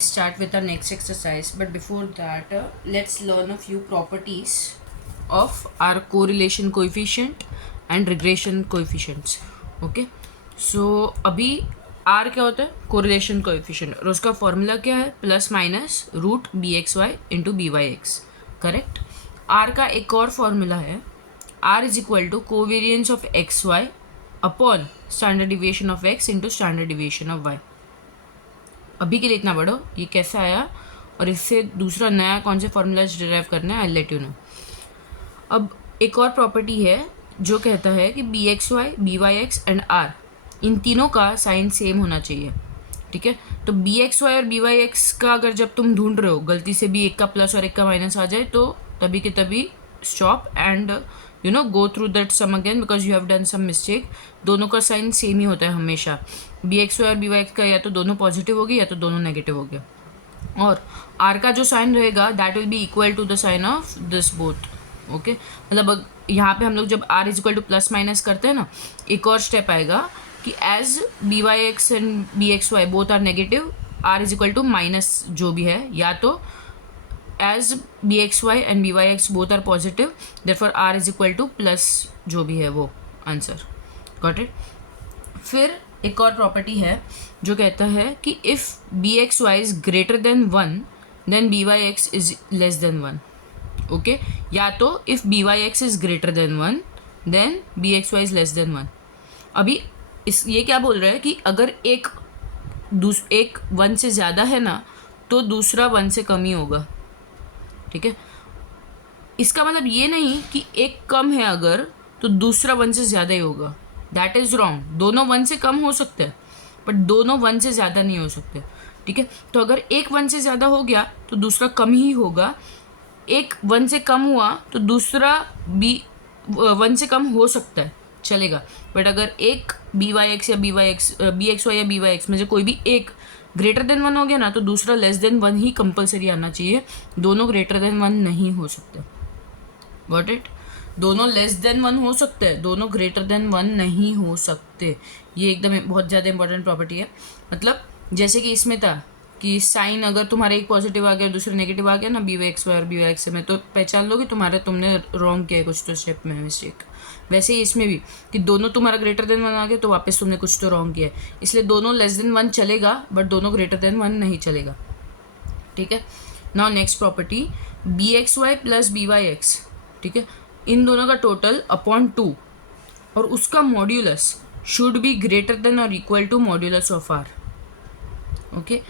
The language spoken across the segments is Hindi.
Start with our next exercise, but before that let's learn a few properties of our correlation coefficient and regression coefficients. Okay, so अभी R क्या होता है? correlation coefficient, और उसका फॉर्मूला क्या है? Plus minus root B x Y into B Y X. Correct. R का एक और फॉर्मूला है, R is equal to covariance of x Y upon standard deviation of X into standard deviation of Y. अभी के लिए इतना पढ़ो ये कैसे आया, और इससे दूसरा नया कौन से फॉर्मूलाज डिराइव करना है, आई लेट यू नो. अब एक और प्रॉपर्टी है जो कहता है कि B x Y, B Y X and R, इन तीनों का साइन सेम होना चाहिए. ठीक है, तो बी एक्स वाई और बी वाई एक्स का अगर जब तुम ढूंढ रहे हो गलती से भी एक का प्लस और एक का माइनस आ जाए तो तभी के तभी stop and go through that sum again because you have done some mistake. दोनों का साइन सेम ही होता है हमेशा. बी एक्स वाई और बी वाई एक्स का या तो दोनों पॉजिटिव होगी या तो दोनों नेगेटिव हो गए, और आर का जो साइन रहेगा that will be equal to the sign of this both. Okay, मतलब यहाँ पे हम लोग जब R is equal to plus minus करते हैं ना, एक और स्टेप आएगा कि as B Y X and B x Y both are negative, R is equal to minus जो भी है, या तो as B x Y and B Y X both are positive therefore R is equal to plus जो भी है वो आंसर. Got it. फिर एक और प्रॉपर्टी है जो कहता है कि if B x Y is greater than one then B Y x is less than one. Okay, या तो if B Y x is greater than one then B x Y is less than one. अभी ये क्या बोल रहा है कि अगर एक वन से ज़्यादा है ना तो दूसरा वन से कम ही होगा. ठीक है, इसका मतलब ये नहीं कि एक कम है अगर तो दूसरा वन से ज़्यादा ही होगा. That is wrong. दोनों वन से कम हो सकते हैं बट दोनों वन से ज़्यादा नहीं हो सकते. ठीक है, तो अगर एक वन से ज़्यादा हो गया तो दूसरा कम ही होगा. एक वन से कम हुआ तो दूसरा भी वन से कम हो सकता है, चलेगा. बट अगर एक बी वाई एक्स या बी एक्स वाई या बी वाई एक्स में से कोई भी एक ग्रेटर देन वन हो गया ना तो दूसरा लेस देन वन ही कंपलसरी आना चाहिए. दोनों ग्रेटर देन वन नहीं हो सकते. Got it. दोनों लेस देन वन हो सकते हैं, दोनों ग्रेटर देन वन नहीं हो सकते. ये एकदम बहुत ज़्यादा इंपॉर्टेंट प्रॉपर्टी है. मतलब जैसे कि इसमें था कि साइन अगर तुम्हारा एक पॉजिटिव आ गया और दूसरा नेगेटिव आ गया ना बी वाई एक्स वाई और बी वाई एक्स में, तो पहचान लो कि तुमने रॉन्ग किया है कुछ तो स्टेप में मिस्टेक. वैसे ही इसमें भी कि दोनों तुम्हारा ग्रेटर देन वन आ गया तो वापस तुमने कुछ तो रॉन्ग किया है, इसलिए दोनों लेस देन वन चलेगा बट दोनों ग्रेटर देन वन नहीं चलेगा. ठीक है. Now next property, B x Y plus B Y X. ठीक है, इन दोनों का टोटल अपॉन टू और उसका modulus should be greater than और equal to modulus of R. Okay,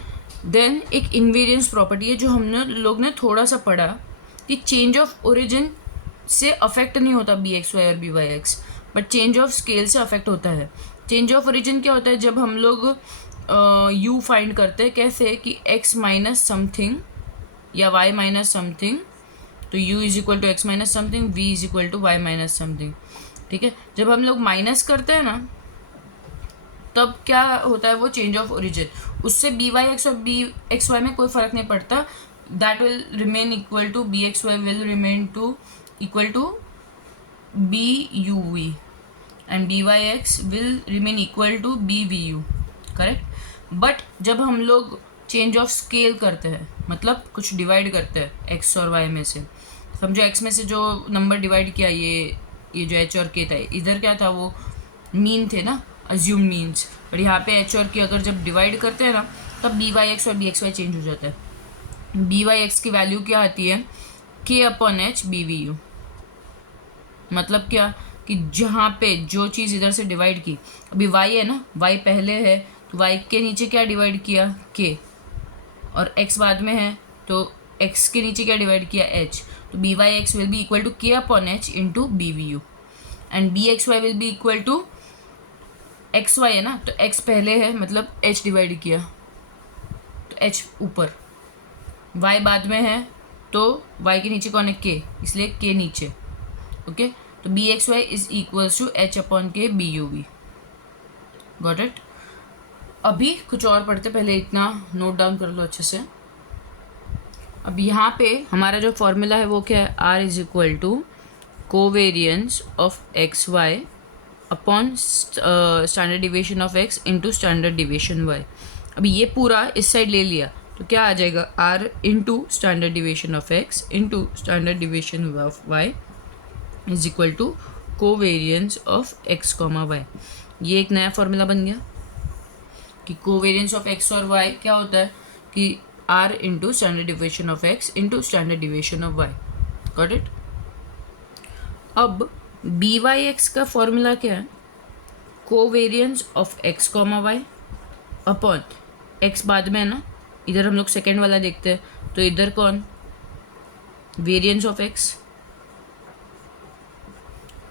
then एक इन्वेरियंस प्रॉपर्टी है जो हमने लोग ने थोड़ा सा पढ़ा कि चेंज ऑफ ओरिजिन से अफेक्ट नहीं होता बी एक्स वाई और B Y X, but change of scale से अफेक्ट होता है. चेंज ऑफ ओरिजिन क्या होता है? जब हम लोग यू फाइंड करते हैं, कैसे कि एक्स माइनस समथिंग या वाई माइनस समथिंग, तो u is equal to X minus something, v is equal to Y minus something. ठीक है, जब हम लोग माइनस करते हैं ना तब क्या होता है, वो चेंज ऑफ ओरिजिन. उससे बी वाई एक्स और बी एक्स वाई में कोई फर्क नहीं पड़ता. That will remain equal to B x Y will remain to equal to B U V and B Y X will remain equal to B V U. Correct. But जब हम लोग चेंज ऑफ स्केल करते हैं, मतलब कुछ डिवाइड करते हैं एक्स और वाई में से, समझो एक्स में से जो नंबर डिवाइड किया ये जो एच और के था, इधर क्या था, वो मीन थे ना, अज्यूम मीन्स. और यहाँ पे एच और के अगर जब डिवाइड करते हैं ना तब बी वाई एक्स और बी एक्स वाई चेंज हो जाता है. बी वाई एक्स की वैल्यू क्या आती है? K upon H B V U. मतलब क्या कि जहाँ पे जो चीज़ इधर से डिवाइड की, अभी वाई है ना, वाई पहले है तो वाई के नीचे क्या डिवाइड किया? के. और x बाद में है तो x के नीचे क्या डिवाइड किया? h. तो B Y X will be equal to K upon H into B V U and B x Y will be equal to X Y है ना, तो x पहले है मतलब h डिवाइड किया तो h ऊपर, y बाद में है तो y के नीचे कौन है? k, इसलिए k नीचे. ओके, तो B x Y is equals to H upon K B U V. Got it. अभी कुछ और पढ़ते, पहले इतना नोट डाउन कर लो अच्छे से. अब यहाँ पे हमारा जो फॉर्मूला है वो क्या है? R is equal to covariance of x Y upon standard deviation of X into standard deviation Y. अभी ये पूरा इस साइड ले लिया तो क्या आ जाएगा, R into standard deviation of X into standard deviation of Y is equal to covariance of x comma Y. ये एक नया फॉर्मूला बन गया कि कोवेरियंस ऑफ एक्स और वाई क्या होता है कि R into standard deviation of X into standard deviation of Y. Got it. अब बी वाई एक्स का फॉर्मूला क्या है, covariance of x comma Y upon X बाद में है ना, इधर हम लोग सेकेंड वाला देखते हैं, तो इधर कौन, variance of X,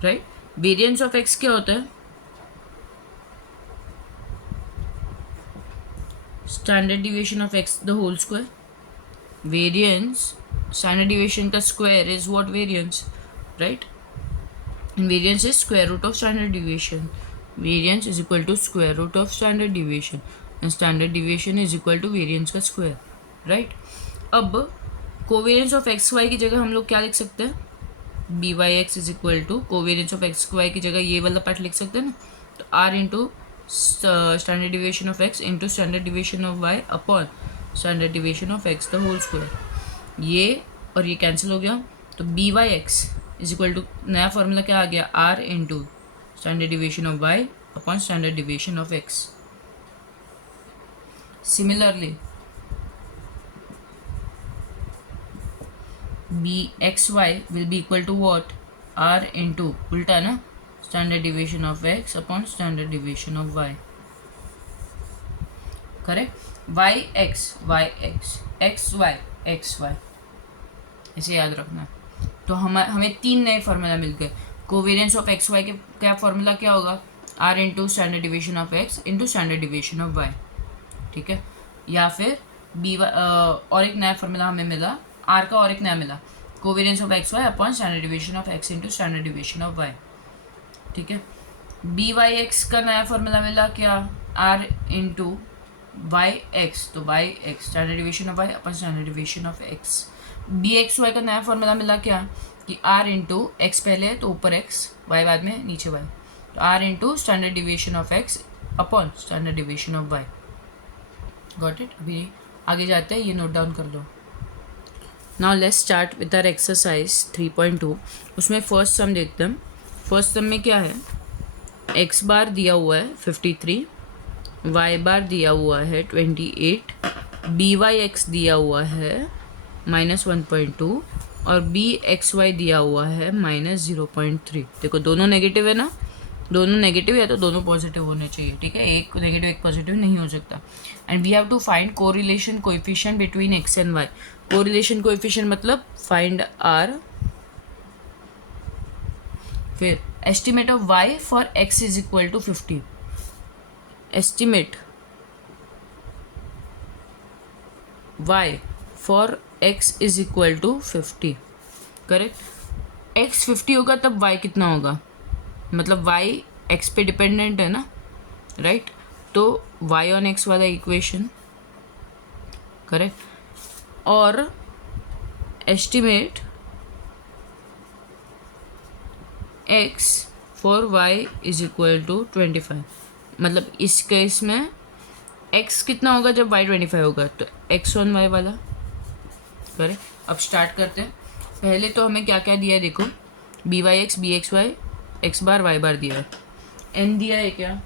right. Variance of X क्या होता है, standard deviation of X the whole square. Variance standard deviation का square is what, variance, right. And variance is square root of standard deviation. Variance is equal to square root of standard deviation. And standard deviation is equal to variance का square, right? अब covariance of x y की जगह हम लोग क्या लिख सकते हैं, B Y x is equal to covariance of x Y की जगह ये वाला पार्ट लिख सकते हैं ना, तो R into standard deviation of X into standard deviation of Y upon standard deviation of X the whole square. ये और ये कैंसिल हो गया, तो B Y x is equal to नया फॉर्मूला क्या आ गया, R into standard deviation of Y upon standard deviation of X. Similarly B x Y will be equal to what, are into उल्टा ना, standard deviation of X upon standard deviation of Y. Correct. Y X X Y इसे याद रखना। तो हमें तीन नए फार्मूला मिल गए। कोवेरियंस ऑफ एक्स वाई के क्या फार्मूला क्या होगा, R into standard deviation of X into standard deviation of Y, ठीक है। या फिर बी और एक नया फार्मूला हमें मिला, आर का और एक नया मिला, covariance of x Y upon standard deviation of X into standard deviation of Y, ठीक है। बी वाई एक्स का नया फार्मूला मिला क्या, आर इंटू वाई एक्स, तो Y X standard deviation of Y upon standard deviation of X. B x Y का नया फॉर्मूला मिला क्या, कि आर इंटू एक्स पहले है तो ऊपर एक्स, वाई बाद में नीचे वाई, तो R into standard deviation of X upon standard deviation of Y. Got it. अभी आगे जाते हैं, ये नोट डाउन कर लो। Now let's start with our exercise 3.2। उसमें फर्स्ट सम देखते हैं। फर्स्ट सम में क्या है, एक्स बार दिया हुआ है 53, वाई बार दिया हुआ है 28, बी वाई एक्स दिया हुआ है -1.2 और बी एक्स वाई दिया हुआ है -0.3। देखो दोनों नेगेटिव है ना, दोनों नेगेटिव है तो दोनों पॉजिटिव होने चाहिए, ठीक है। एक नेगेटिव एक पॉजिटिव नहीं हो सकता। And we have to find correlation coefficient between x and Y. Correlation coefficient मतलब फाइंड आर, फिर estimate of Y for X is equal to 50। Estimate Y for x is equal to 50, correct. x 50 होगा तब y कितना होगा, मतलब y x पे डिपेंडेंट है ना, राइट। तो y ऑन x वाला इक्वेशन, करेक्ट। और estimate x for y is equal to 25, मतलब इस केस में x कितना होगा जब y 25 होगा, तो x ऑन y वाला, करेक्ट। अब स्टार्ट करते हैं। पहले तो हमें क्या क्या दिया है देखो, B Y X Y X bar Y bar दिया है, एन दिया है क्या,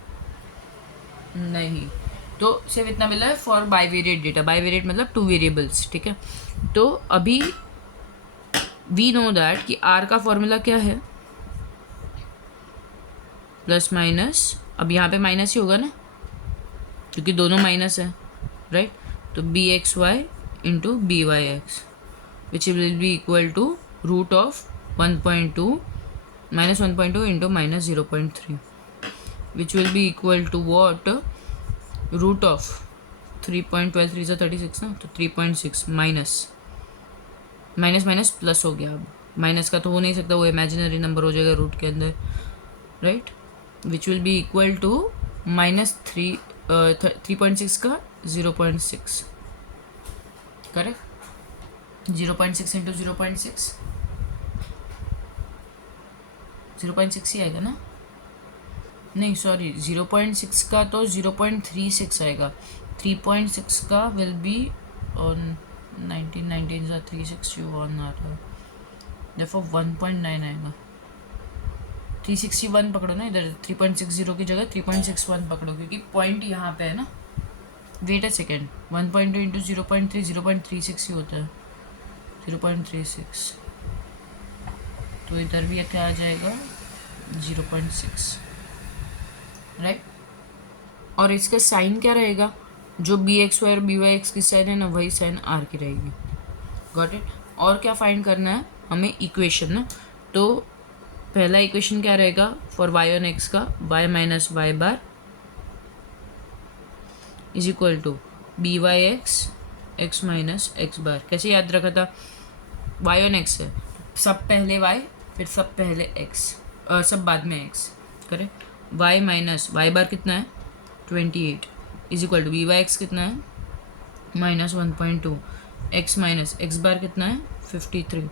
नहीं, तो सिर्फ इतना मिला है फॉर बाईवेरिएट डेटा। बाईवेरिएट मतलब 2 वेरिएबल्स, ठीक है। तो अभी वी नो दैट कि आर का फॉर्मूला क्या है, प्लस माइनस, अब यहाँ पे माइनस ही होगा ना क्योंकि दोनों माइनस है, राइट। तो B x Y into B Y X which will be equal to root of 1.2 minus 1.2 into minus 0.3 which will be equal to what, root of 3.12 3 36 ना, तो 3.6 माइनस माइनस माइनस प्लस हो गया। अब माइनस का तो हो नहीं सकता, वो इमेजिनरी नंबर हो जाएगा रूट के अंदर, right. Which will be equal to -3.6 का 0.6, करेक्ट। 0.6 इंटू 0.6 0.6 ही आएगा ना, नहीं सॉरी 0.6 का तो 0.36 आएगा, 3.6 का विल बी और 19 सा 361 आ रहा है, देखो 1.9 आएगा। 361 पकड़ो ना, इधर 3.60 की जगह 3.61 पकड़ो, क्योंकि पॉइंट यहाँ पे है ना। वेट अ सेकेंड, 1.2 इंटू 0.3 0.36 ही होता है, 0.36, तो इधर भी क्या आ जाएगा 0.6, राइट। और इसका साइन क्या रहेगा, जो बी एक्स वाई और बी वाई एक्स की साइन है ना, वही साइन आर की रहेगी। Got it. और क्या फाइंड करना है हमें, इक्वेशन ना। तो पहला इक्वेशन क्या रहेगा फॉर वाई ऑन एक्स का, Y minus Y bar is equal to B Y X X minus x bar. कैसे याद रखा था, वाई ऑन एक्स है, सब पहले वाई फिर सब पहले एक्स, सब बाद में X, correct. Y minus Y bar कितना है 28 is equal to B Y X कितना है -1.2, एक्स माइनस एक्स बार कितना है 53।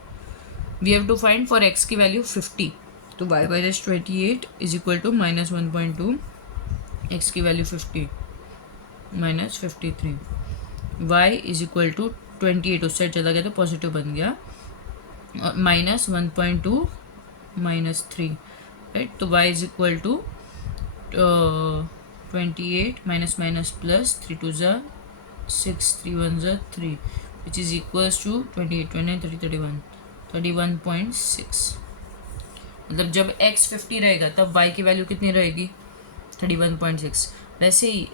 We have to find for X की वैल्यू 50, तो Y minus 28 is equal to -1.2, X की value 50 -53, Y is equal to 28 उस साइड चला गया तो पॉजिटिव बन गया, और -1.2 -3, राइट। तो y is equal to 28 minus minus plus 3 2 ज़ा 6 3 1 ज़ा 3 विच इज़ इक्वल्स टू 28 29 30 31 31.6। मतलब जब x 50 रहेगा तब y की वैल्यू कितनी रहेगी 31.6। वैसे ही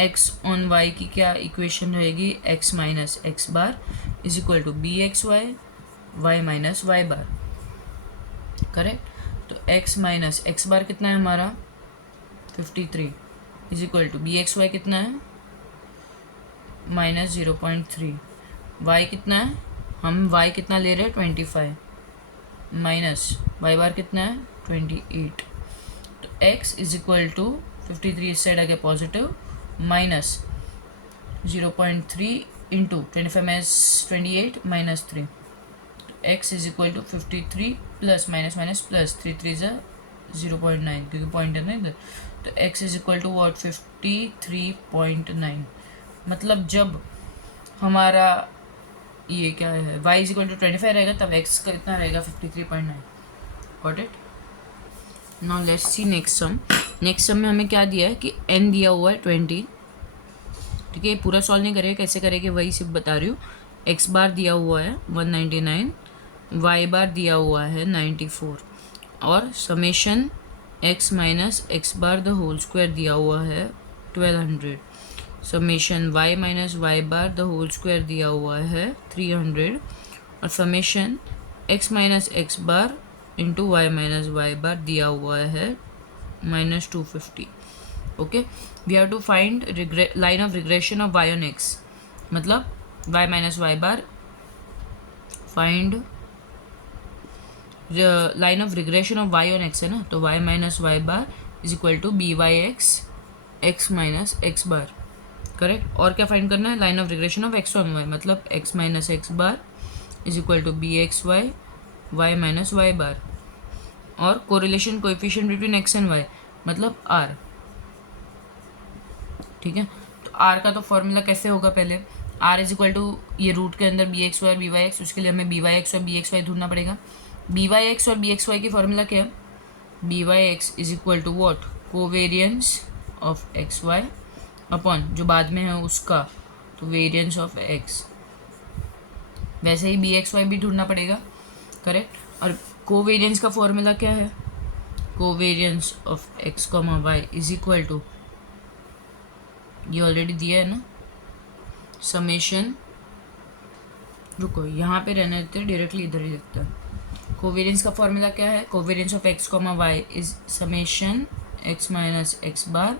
x ऑन y की क्या इक्वेशन रहेगी, x minus x bar is equal to B x Y Y minus Y bar, correct. तो x माइनस एक्स बार कितना है हमारा 53 is equal to B x Y कितना है -0.3, y कितना है, हम y कितना ले रहे हैं 25, माइनस वाई बार कितना है 28। तो x इज इक्वल टू 53 इस साइड आ गया positive, minus 0.3 into 25 minus 28 minus 3, x is equal to 53 plus minus minus plus 3 3 ज़ा 0.9, क्योंकि पॉइंट है ना इधर। तो x is equal to what 53.9। मतलब जब हमारा ये क्या है y इज इक्वल टू 25 रहेगा तब x का कितना रहेगा 53.9। Got it. Now let's see next sum. Next sum में हमें क्या दिया है कि n दिया हुआ है 20, ठीक है। पूरा सॉल्व नहीं करेगा, कैसे करेंगे वही सिर्फ बता रही हूँ। x बार दिया हुआ है 199, y बार दिया हुआ है 94, और summation x minus x bar the whole square दिया हुआ है 1200, summation y minus Y bar the whole square दिया हुआ है 300, और summation x minus x bar into y minus Y bar दिया हुआ है -250। Okay, we have to find line of regression of y on x, मतलब y minus Y bar, find line of regression of y on x है ना, तो y minus Y bar is equal to B Y X X minus x bar, correct. और क्या फाइंड करना है, line of regression of x on y, मतलब x minus x bar is equal to B x Y Y minus Y bar, और correlation coefficient between x and y मतलब r, ठीक है। तो r का तो फॉर्मूला कैसे होगा, पहले r इज इक्वल टू ये रूट के अंदर बी एक्स वाई और बी वाई एक्स, उसके लिए हमें बी वाई एक्स और बी एक्स वाई ढूंढना पड़ेगा। बी वाई एक्स और बी एक्स वाई की फॉर्मूला क्या है, B Y x is equal to what covariance of x Y upon जो बाद में है उसका तो वेरियंस ऑफ एक्स। वैसे ही बी एक्स वाई भी ढूंढना पड़ेगा, करेक्ट। और कोवेरियंस का फॉर्मूला क्या है, covariance of x comma Y is equal to, ये ऑलरेडी दिया है ना, समेशन, रुको यहाँ पे रहने देते हैं, डायरेक्टली इधर ही लिखता है। कोवेरियंस का फॉर्मूला क्या है, covariance of x comma Y is summation X minus x bar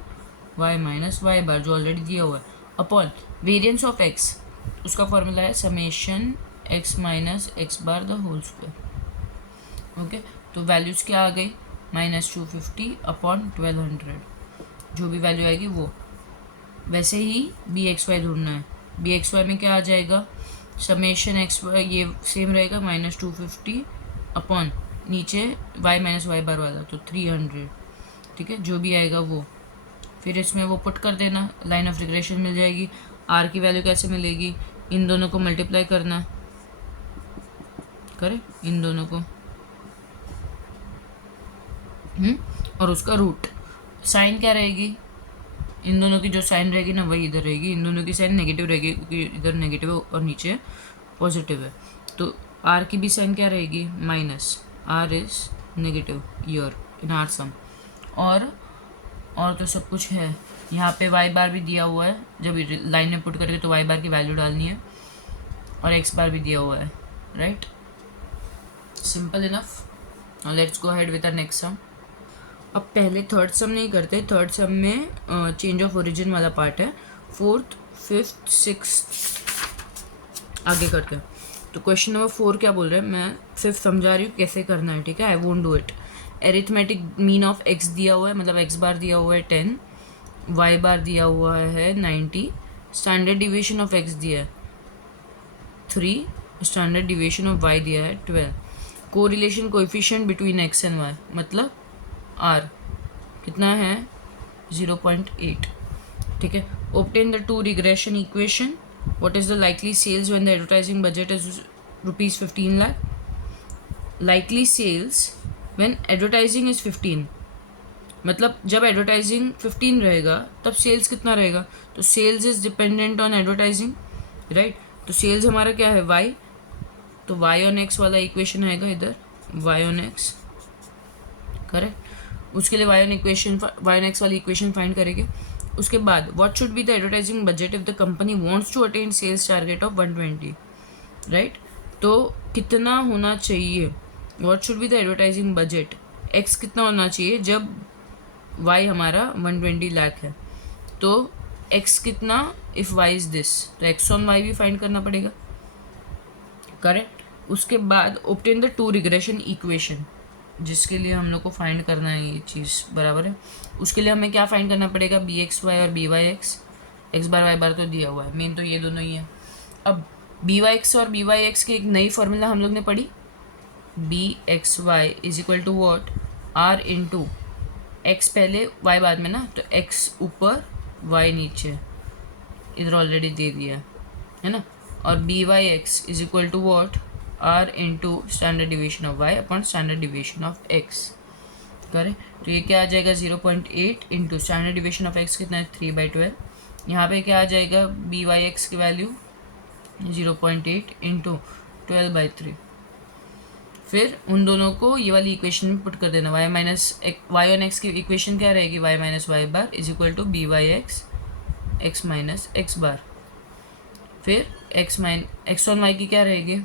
Y minus Y bar, जो ऑलरेडी दिया हुआ है, अपॉन वेरियंस ऑफ एक्स, उसका फॉर्मूला है summation X minus x bar the whole square. Okay, तो वैल्यूज़ क्या आ गई -250 अपॉन 1200, जो भी वैल्यू आएगी वो। वैसे ही बी एक्स वाई ढूंढना है, बी एक्स वाई में क्या आ जाएगा, समेशन एक्स वाई ये सेम रहेगा -250 अपॉन नीचे y माइनस वाई बार वाला तो 300, ठीक है। जो भी आएगा वो फिर इसमें वो पुट कर देना, लाइन ऑफ रिग्रेशन मिल जाएगी। आर की वैल्यू कैसे मिलेगी, इन दोनों को मल्टीप्लाई करना है, करें इन दोनों को, और उसका रूट। साइन क्या रहेगी, इन दोनों की जो साइन रहेगी ना वही इधर रहेगी, इन दोनों की साइन नेगेटिव रहेगी क्योंकि इधर नेगेटिव है और नीचे पॉजिटिव है। तो आर की भी साइन क्या रहेगी, माइनस, आर इज नेगेटिव ईयर इन आर सम। और तो सब कुछ है। यहाँ पे वाई बार भी दिया हुआ है, जब लाइन में पुट करके तो वाई बार की वैल्यू डालनी है, और एक्स बार भी दिया हुआ है, right. Simple enough. Let's go ahead with the next sum. अब पहले थर्ड सम नहीं करते, थर्ड सम में चेंज ऑफ ओरिजिन वाला पार्ट है, फोर्थ फिफ्थ सिक्स्थ आगे करते हैं। तो क्वेश्चन नंबर 4 क्या बोल रहे हैं, मैं फिफ्थ समझा रही हूँ कैसे करना है, ठीक है। I won't do it. Arithmetic mean of x दिया हुआ है, मतलब एक्स बार दिया हुआ है 10, वाई बार दिया हुआ है 90, स्टैंडर्ड डिविएशन ऑफ एक्स दिया है 3, स्टैंडर्ड डिविएशन ऑफ वाई दिया है 12, correlation coefficient between x and y मतलब आर कितना है 0.8, ठीक है। Obtain the two regression equation, what is the likely sales when the advertising budget is ₹15 lakh, likely sales when advertising is 15, मतलब जब एडवर्टाइजिंग 15 रहेगा तब सेल्स कितना रहेगा, तो sales is dependent on advertising, right. तो सेल्स हमारा क्या है y, तो y ऑन x वाला इक्वेशन आएगा इधर, y ऑन x, करेक्ट। उसके लिए y ऑन x वाली इक्वेशन फाइंड करेंगे। उसके बाद what should be the advertising budget if the company wants to attain sales target of 120, right. तो कितना होना चाहिए, what should be the advertising budget, x कितना होना चाहिए जब y हमारा 120 लाख है, तो x कितना इफ़ y इज दिस, तो x ऑन y भी फाइंड करना पड़ेगा, करेक्ट। उसके बाद obtain the two regression equation, जिसके लिए हम लोग को फाइंड करना है ये चीज़, बराबर है। उसके लिए हमें क्या फाइंड करना पड़ेगा, बी एक्स वाई और B Y X, x bar Y बार तो दिया हुआ है, मेन तो ये दोनों ही है। अब बी वाई एक्स और बी वाई एक्स की एक नई फॉर्मूला हम लोग ने पढ़ी, b x Y is equal to what, are into x पहले वाई बाद में ना, तो एक्स ऊपर वाई नीचे, इधर ऑलरेडी दे दिया है ना। और B Y x is equal to what, are into standard deviation of Y upon standard deviation of x, करें। तो ये क्या आ जाएगा 0.8 into standard deviation of x कितना है 3/12, यहाँ पे क्या आ जाएगा बी वाई एक्स की वैल्यू 0.8 इंटू 12/3। फिर उन दोनों को ये वाली इक्वेशन में पुट कर देना, वाई ऑन एक्स की इक्वेशन क्या रहेगी, Y minus Y bar is equal to B Y X X minus x bar. फिर एक्स ऑन वाई की क्या रहेगी,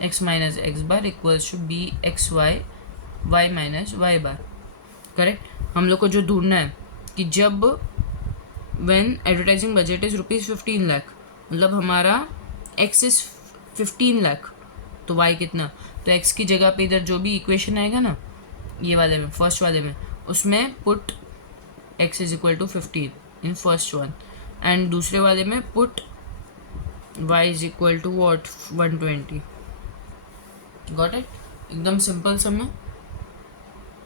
X minus x bar equals to B x Y Y minus Y bar, correct. हम लोग को जो ढूंढना है कि जब when advertising budget is ₹15 lakh, मतलब हमारा एक्स इज 15 लाख, तो वाई कितना, तो एक्स की जगह पे इधर जो भी इक्वेशन आएगा ना, ये वाले में फर्स्ट वाले में, उसमें put x is equal to 15 in first one, and दूसरे वाले में put y is equal to what 120। Got it, एकदम सिंपल सम है।